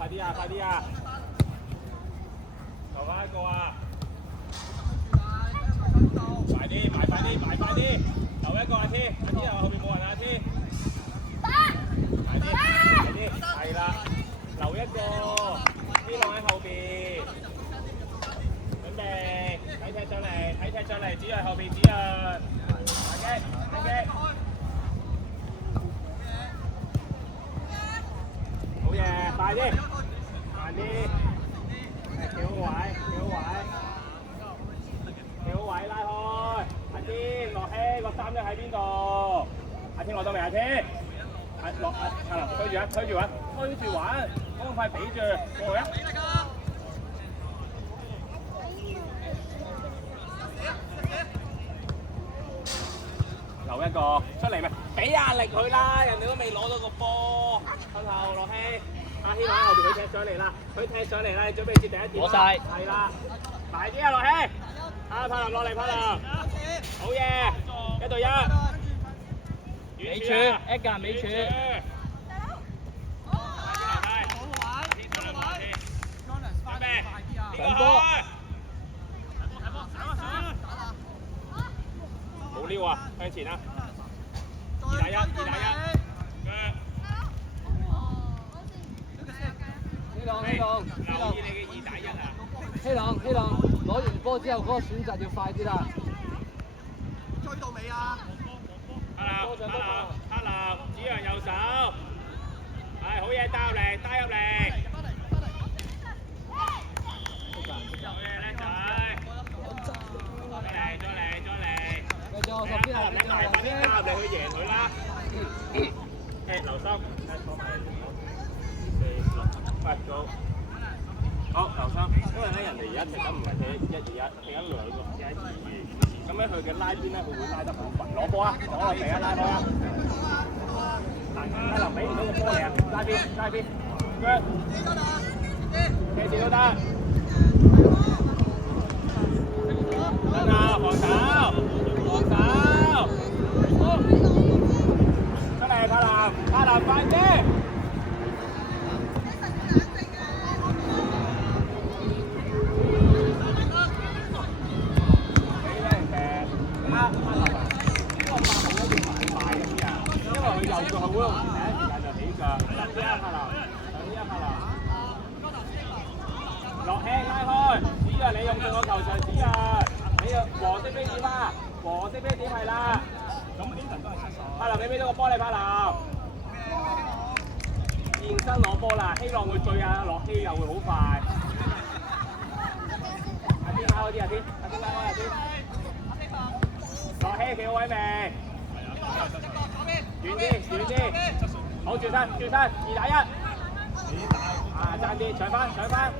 快啲啊！快啲啊！留翻一個啊！快啲，快啲，快啲！留一個阿天，阿天後面冇人啊，阿天。快啲，快啲，係啦，留一個，啲浪喺後邊。準備，睇踢上嚟，睇踢上嚟，指喺後邊，指啊！大擊，大擊。好嘢，快啲，慢啲，企好位，企好位，企好位，拉開。阿天，落希，個3-1喺邊度？阿天落到未？阿天，落阿林推住啊，推住玩，推住玩，方塊俾住，過嚟啊！留一個出嚟咪，俾壓力佢啦，人哋都未攞到個波，向後落希，阿希喺後邊佢踢上嚟啦，佢踢上嚟啦，你準備接第一點。攞晒。係啦，快啲啊落希，阿柏林落嚟，柏林，好嘢，1對1。美柱 ，Edgar 美柱。上波。冇撩啊，向前啊！2打1，2打1。希朗，希朗，留意你嘅2打1啊！希朗，攞完波之後嗰個選擇要快啲啦。追到未啊？克林，子陽右手，係好嘢，帶入嚟，帶入嚟。好嘢，叻仔！再嚟。繼續，邊係你大先？加入你去贏佢啦！誒，留心，坐埋嚟4、6，快做。好，留心，因為咧人哋而家踢緊唔係踢1-2-1，踢緊2個1-2-2，咁樣佢嘅拉邊咧，佢會拉得好快。攞波啊！攞落嚟啊！拉開啊！阿林俾唔到個波你啊！拉邊，腳，斜線都得。真啊！防守！出嚟，柏林快啲！落氣拉開，子陽你用盡個球場，子陽你用黃色飛點啊，黃色飛點係啦。咁柏林你俾咗個波你，柏林現身攞波啦，希望會追啊，落氣又會好快。阿天拉開啲，阿天拉開阿天。落氣企好位未？遠啲，好轉身，2打1。啊，爭啲，上翻，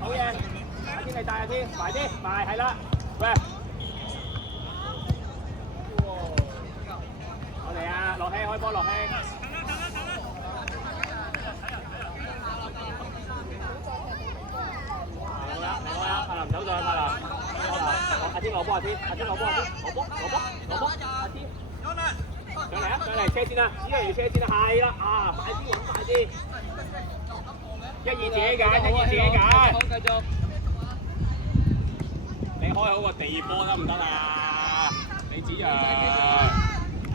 好嘢！阿天你帶阿天，埋係啦，喂！我哋啊，落氣開波，落氣。嚟啦，柏林走咗，柏林。阿天攞波，阿天攞波，阿天。上嚟，車先啦，子陽要車先啦，係啦，啊，快啲。1-2自己揀。好，繼續。你開好個地波得唔得啊？你子陽。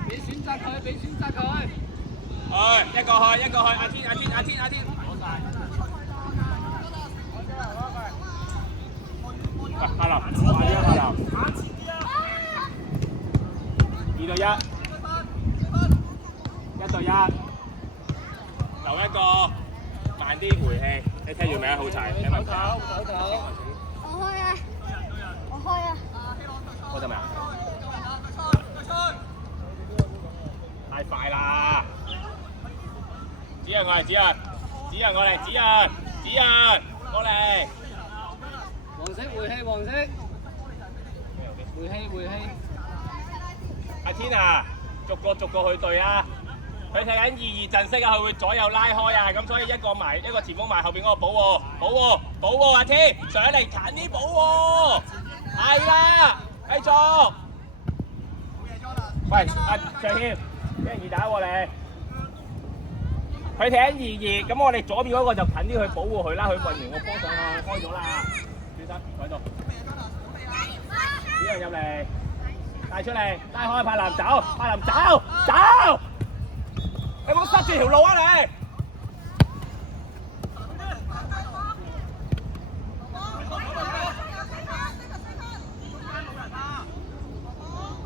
俾選擇佢。一個去，阿天。攞晒。喂，柏林，快啲啊，柏林。2對1。1對1。留一個。慢啲回氣，你聽住未啊？好齊，你問佢。我開啊！開得未啊？太快啦！子陽過嚟，子陽過嚟。黃色回氣。阿天啊，逐個去對啊！佢睇緊2-2陣式啊，佢會左右拉開啊，咁所以一個前鋒埋後邊嗰個保喎，阿天上嚟近啲保喎，係啦，繼續。喂，阿卓謙，俾人2打喎你。佢踢緊2-2，咁我哋左邊嗰個就近啲去保護佢啦，佢運完個波上去開咗啦，轉身喺度，呢樣入嚟，帶出嚟，帶開柏林走，柏林走，你冇塞住條路啊你！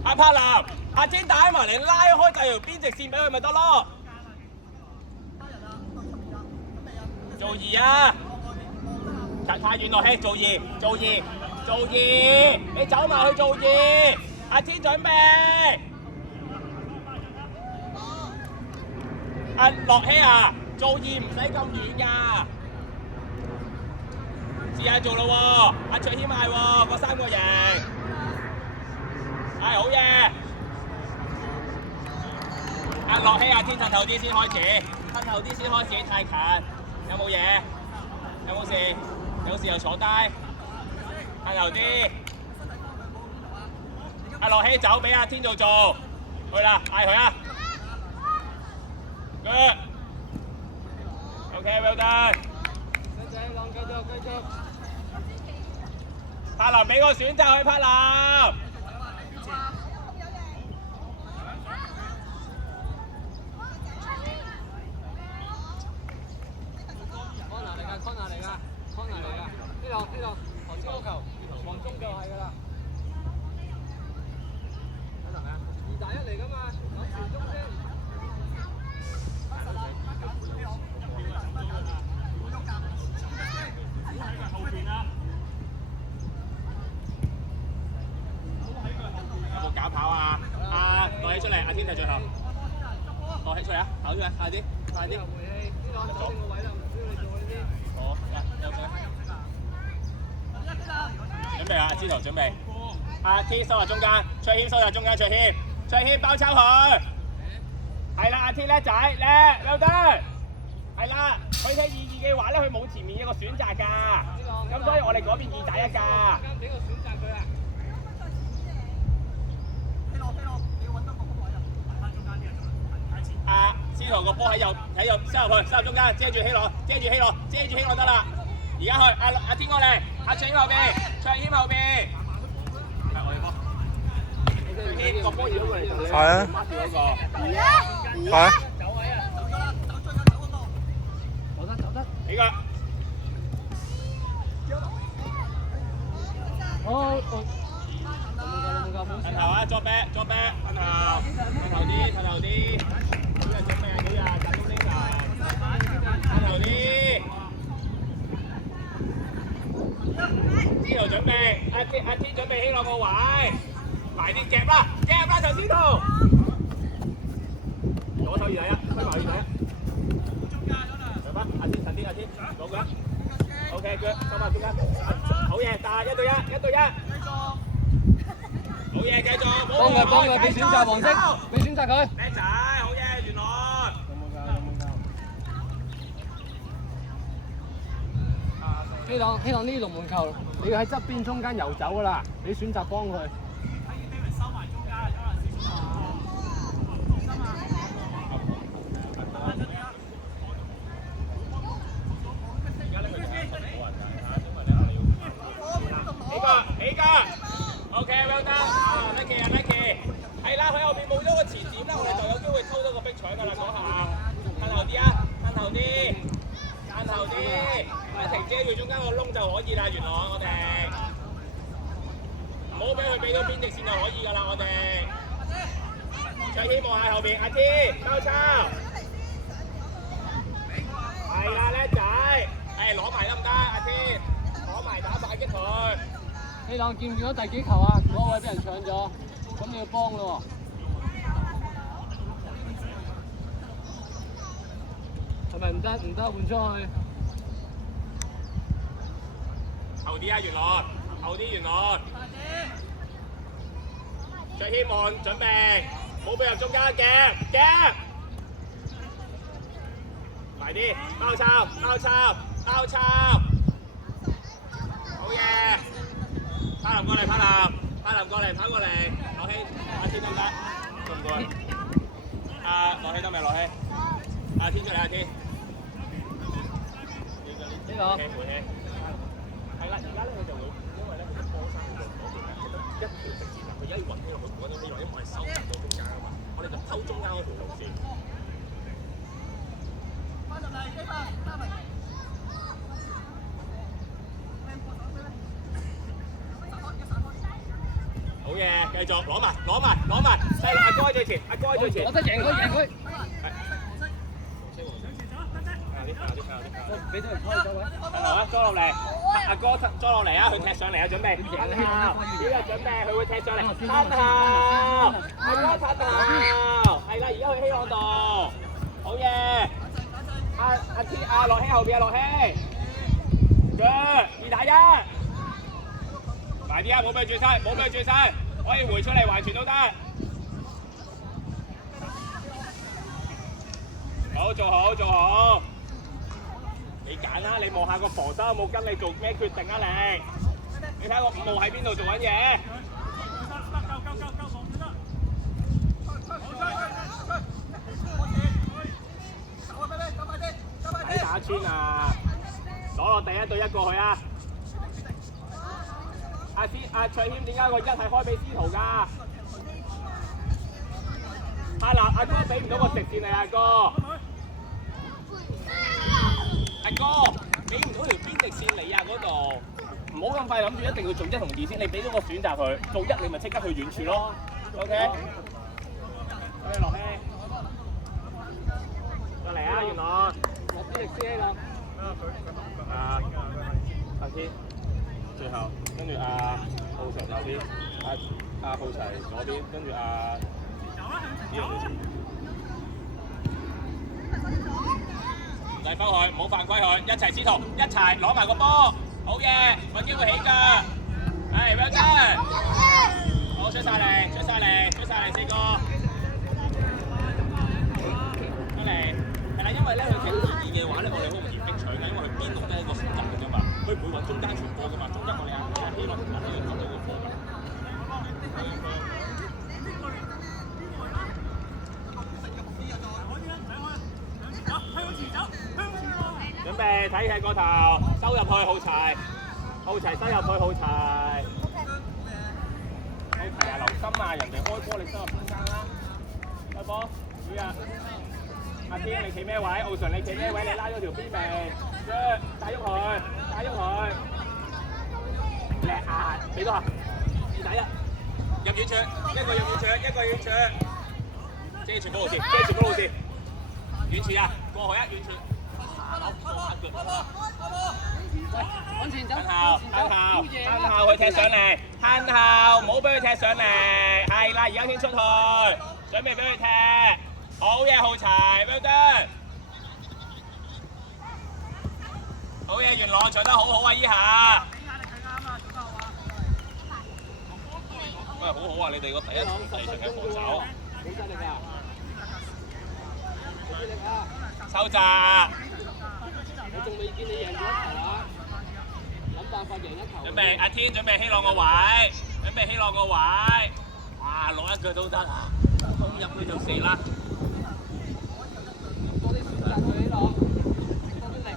阿柏林，阿姐帶埋嚟拉開第條邊直線俾佢咪得咯。做2啊！太遠落氣，做2，你走埋去做2。阿天準備。阿樂希啊，做2唔使咁遠㗎。試下做咯喎，阿卓謙嗌喎，嗰3個型。係好嘢！阿樂希阿天褪後啲先開始，褪後啲先開始，太近。有冇嘢？有冇事？有事就坐低。褪後啲。阿樂希走俾阿天做，去啦，嗌佢啊 ！Good。OK，well done。繼續。柏林俾個選擇去柏林。呢度，黃中球，黃中就係㗎啦。2打1嚟㗎嘛，有傳中先。有冇假跑啊？落起出嚟，阿天就最後。落起出嚟啊！跑出嚟，快啲！回氣，呢度走定個位啦，唔需要你做嗰啲。好，有水。準備啊！支頭準備。阿 T 收入中間，卓謙收入中間，卓謙包抄佢。係啦，阿 T 叻仔叻，有得。係啦，佢踢2-2嘅話咧，佢冇前面一個選擇㗎。咁所以我哋嗰邊2打1㗎。俾個選擇佢啊！司徒個波喺右塞入去，塞入中間，遮住希羅得啦。而家去阿天過嚟，阿卓謙後邊，係我哋波。天個波繞過嚟就你。係啊。係啊。走位啊！走得。幾個？好。褪後啊！作啤，褪後啲。幾日準備啊？幾日？集中精神。褪後啲。司徒準備，阿天準備希落個位，埋啲夾啦，頭司徒。左手2打1，推埋2打1。上翻，阿天，攞佢。OK， 腳收埋中間。好嘢，打1對1。好嘢，繼續。幫佢，俾選擇黃色，俾選擇佢。叻仔，好嘢，原來。希朗呢龍門球，你要喺側邊中間遊走㗎啦，你選擇幫佢。起腳 ，OK，well done，lucky，係啦，佢後邊冇咗個前點啦，我哋就有機會偷到個逼搶㗎啦，嗰下，褪後啲啊，褪後啲，一停遮住中間個窿就可以啦，原來我哋，唔好俾佢俾到邊直線就可以㗎啦，我哋，再希望喺後邊，阿天交抄，係啦，叻仔，攞埋得唔得？阿天，攞埋打快擊佢。希朗見唔見到第幾球啊？嗰個位俾人搶咗，咁你要幫咯喎。係咪唔得？換出去。後啲啊，原來。最希望準備，冇俾入中間夾。埋啲，包抄。好嘢。柏林過嚟，跑過嚟，落希，阿天得唔得？得唔得？落希得未？落希，阿天出嚟，阿天。個。輕緩輕。係啦，而家咧佢就會因為咧佢波衫佢就嗰邊咧，佢得一條直線啦，佢而家要揾起落去揾到起落，因為我係收唔到中間啊嘛，我哋就偷中間嗰條路線。好嘢，繼續攞埋，細路阿哥喺最前，阿哥喺最前。我得贏佢。俾到人開咗位。裝落嚟，阿哥裝落嚟啊！佢踢上嚟啊！準備，吞後，呢個準備，佢會踢上嚟，吞後，阿哥吞後，係啦，而家去希朗度，好嘢！阿樂希後邊啊，樂希，2打1，快啲啊！冇俾佢轉身，可以回出嚟還傳都得。好，做好。你揀啦，你望下個防守有冇跟你做咩決定啊你睇個5號喺邊度做緊嘢？睇打穿啊！攞落第1對1過去啊！阿翠謙點解個1係開俾司徒㗎？阿哥俾唔到個直線你阿哥。阿哥，俾唔到條邊直線你啊嗰度，唔好咁快諗住一定要做1同2先，你俾咗個選擇佢，做1你咪即刻去遠處咯 ，OK？ 好嘅，樂希，再嚟啊，元朗，落啲力先啦。阿天，最後跟住浩翔右邊，阿浩齊左邊，跟住唔使翻佢，唔好犯規佢，一齊司徒，一齊攞埋個波，好嘢，揾機會起腳，係 well done， 好出晒嚟4個，出嚟，係啦，因為咧佢其實2嘅話咧，我哋好容易逼搶嘅，因為佢邊度都係一個選擇嚟㗎嘛，佢唔會揾中間傳波㗎嘛，中間我哋希望揾呢個揾到個波㗎。準備睇個頭，收入去好齊收入去好齊啊！留心啊！人哋開波你收入中間啦，開波，主啊！阿天你企咩位？奧純你企咩位？你拉咗條邊未？帶喐佢，叻啊！俾多下，2打1，入遠處，一個遠處，遮住嗰路線，遠處啊，過去遠處。往前走，吞後佢踢上嚟，唔好俾佢踢上嚟，係啦，而家先出去，準備俾佢踢，好嘢浩齊 ，well done， 好嘢元朗搶得好好啊依下，喂好好啊，你哋個第1同第2場嘅防守，幾犀利㗎，收窄。我仲未見你贏咗1球啊！諗辦法贏1球。準備阿天準備希朗個位，哇攞1腳都得啊！咁入去就4啦。多啲選擇去希朗，多啲力。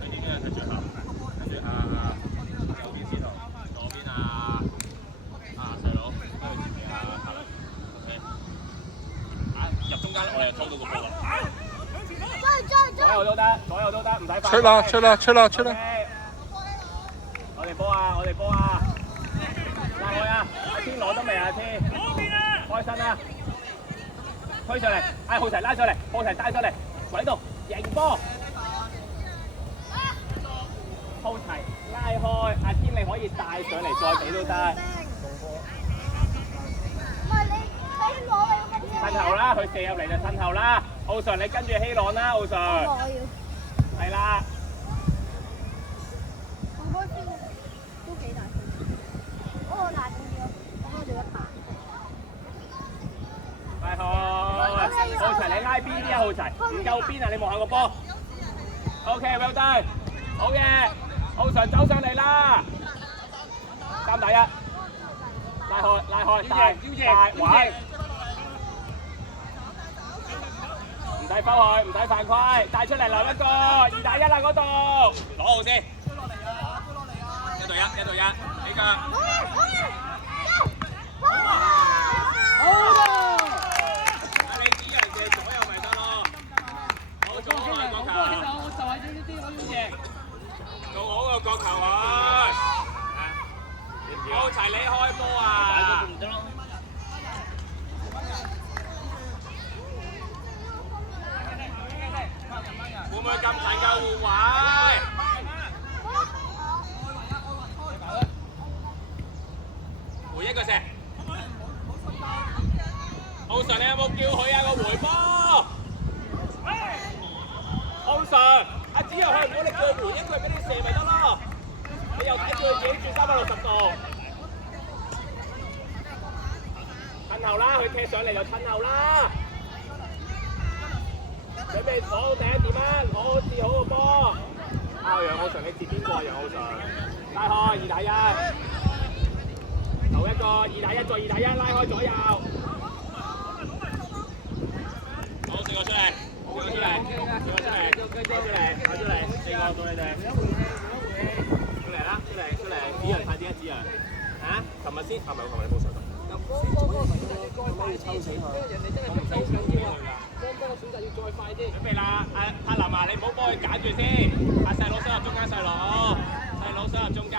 跟住睇最後，跟住右邊司徒，左邊細佬，跟住前面OK， 入中間我哋就拖到個波啦。左右都得，唔使快。出啦！我哋波啊！拉開啊！阿天攞得未啊？阿天，開身啊！推上嚟，浩齊拉上嚟，浩齊帶上嚟，喺度贏波。浩齊拉開，阿天你可以帶上嚟再俾都得。褪後啦，佢射入嚟就褪後啦。奧純你跟住希朗啦，奧純。係啦。都幾大聲，嗰個大聲啲咯，我哋一排。快開！浩齊你拉邊啲啊？浩齊唔夠邊啊？你望下個波。OK，well done，好嘢！奧純走上嚟啦，3打1，拉開，大位。唔使拋佢，唔使犯規，帶出嚟留一個2打1啦嗰度，攞好先。1對1，1對1，呢個。好啊！你指人哋左右咪得咯。好咗啊，角球。我就係呢啲，我要贏。做好個角球啊！好齊你開波啊！會唔會咁近夠互位？回一個射。奧神，你有冇叫佢啊個回波？奧神，阿子又去唔到，你叫佢回應佢俾你射咪得咯？你又睇住佢自己轉360度。趁後啦，佢踢上嚟就趁後啦。準備攞到第一點啊！攞好至好個波。楊奧神，你接邊個啊？楊奧神，拉開2打1，留一個2打1，再2打1，拉開左右。好，4個出嚟，4個出嚟，4個出嚟，跑出嚟，4個到你哋。出嚟啦，出嚟，指人快啲啊！指人。啊？琴日先，係咪你冇上到？可以抽死佢。人哋真係唔使搶嘅喎。幫個選擇要再快啲。準備啦，阿林啊，你唔好幫佢揀住先。阿細佬收入中間，細佬收入中間。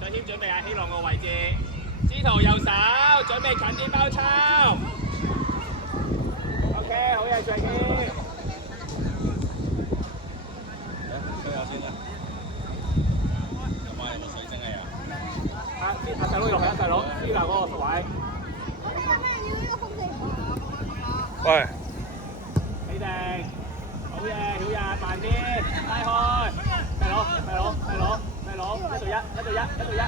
上謙準備阿希朗個位置。司徒右手，準備近啲包抄。OK， 好嘢，上謙。吹下先啦。有冇水晶嚟啊？阿細佬入去啊，細佬，呢個嗰個位。喂，你哋好嘢，小日慢啲，拉開，細佬，1對1，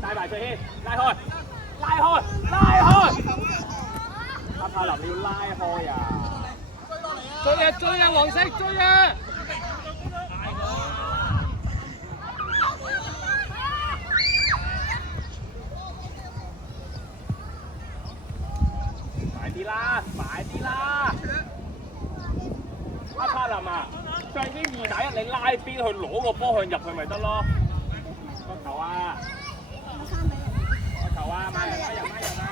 帶埋最先，拉開，阿柏林你要拉開啊！追啊，黃色追啊！快啲啦！阿柏林啊，上邊2打1，你拉邊去攞個波向入去咪得咯？個球啊！孖人啊！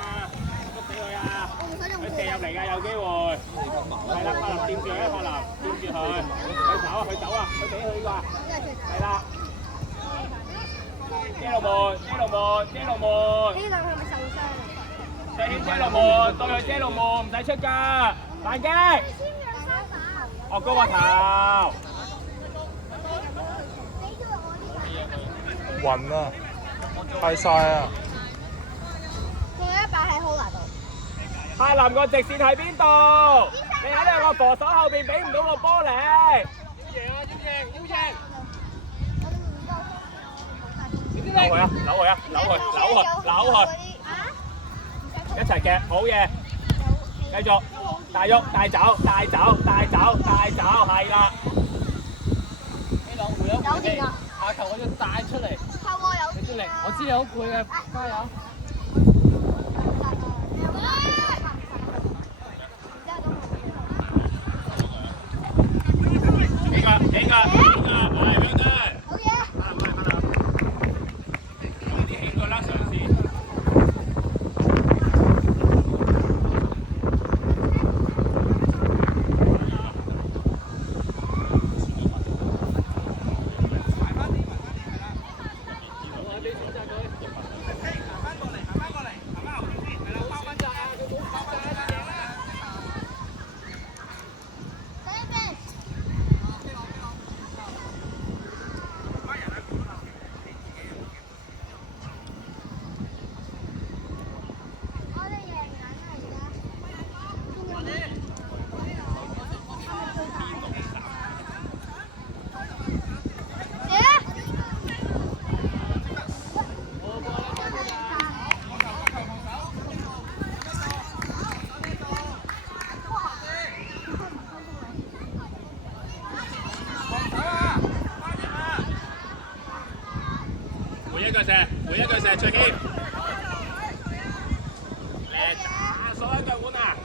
捉死佢啊！佢射入嚟㗎，有機會。係啦，柏林掂住佢啊！柏林掂住佢，佢走啊！佢俾佢㗎。係啦。遮龍門！呢兩個係咪受傷啊？射圈遮龍門，對佢遮龍門，唔使出㗎，反擊。哦，高個頭。暈啊！太曬啊！仲有一把喺好拿度。柏林個直線喺邊度？你喺兩個防守後邊俾唔到個波你。要贏！扭佢啊！一齊嘅，好嘢！繼續，帶喐，帶走，係啦。希朗回一回機，下球我要帶出嚟。你出嚟，我知你好攰嘅，加油！幾個，係標準。好嘢！有啲興過啦，上次。回一腳射，最謙。叻打，所有腳腕啊！